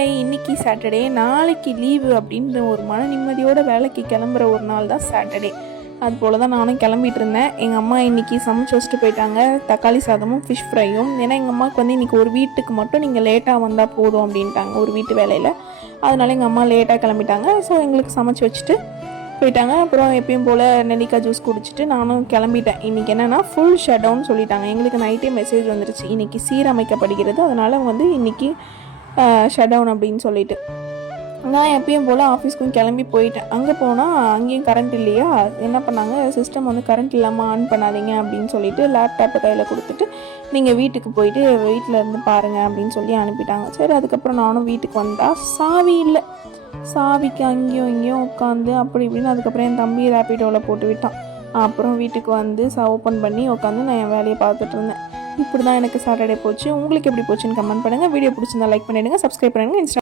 Hi, இன்னைக்கு Saturday, நாளைக்கு leave அப்படின்ற ஒரு மன நிம்மதியோட வேலைக்கு கிளம்புற ஒரு நாள் தான் சாட்டர்டே. அது போல் தான் நானும் கிளம்பிட்டு இருந்தேன். எங்கள் அம்மா இன்றைக்கி சமைச்சு வச்சுட்டு போயிட்டாங்க, தக்காளி சாதமும் ஃபிஷ் ஃப்ரையும். ஏன்னா எங்கள் அம்மாவுக்கு வந்து இன்றைக்கி ஒரு வீட்டுக்கு மட்டும் நீங்கள் லேட்டாக வந்தால் போதும் அப்படின்ட்டாங்க, ஒரு வீட்டு வேலையில். அதனால எங்கள் அம்மா லேட்டாக கிளம்பிட்டாங்க. ஸோ எங்களுக்கு சமைச்சு வச்சுட்டு போயிட்டாங்க. அப்புறம் எப்பயும் போல் நெல்லிக்காய் ஜூஸ் குடிச்சிட்டு நானும் கிளம்பிட்டேன். இன்றைக்கி என்னென்னா ஃபுல் ஷட் டவுன் சொல்லிட்டாங்க. எங்களுக்கு நைட்டே மெசேஜ் வந்துருச்சு, இன்றைக்கி சீரமைக்கப்படுகிறது, அதனால் வந்து இன்றைக்கி ஷட் டவுன் அப்படின்னு சொல்லிட்டு. நான் எப்பயும் போல் ஆஃபீஸ்க்கும் கிளம்பி போயிட்டேன். அங்கே போனால் அங்கேயும் கரண்ட் இல்லையா, என்ன பண்ணாங்க, சிஸ்டம் வந்து கரண்ட் இல்லாமல் ஆன் பண்ணாதீங்க அப்படின்னு சொல்லிட்டு லேப்டாப்பை கையில் கொடுத்துட்டு நீங்கள் வீட்டுக்கு போயிட்டு வீட்டில் இருந்து பாருங்கள் அப்படின்னு சொல்லி அனுப்பிட்டாங்க. சரி, அதுக்கப்புறம் நானும் வீட்டுக்கு வந்தால் சாவி இல்லை. சாவிக்கு அங்கேயும் இங்கேயும் உட்காந்து அப்படி இப்படின்னு அதுக்கப்புறம் என் தம்பி ரேப்பிடோவில் போட்டு விட்டான். அப்புறம் வீட்டுக்கு வந்து ஓப்பன் பண்ணி உட்காந்து நான் என் வேலையை பார்த்துட்டு இருந்தேன். இப்படி தான் எனக்கு சாட்டர்டே போச்சு. உங்களுக்கு எப்படி போச்சுன்னு கமெண்ட் பண்ணுங்கள். வீடியோ பிடிச்சிருந்தா லைக் பண்ணிவிடுங்க, சப்ஸ்கிரைப் பண்ணுங்கள்.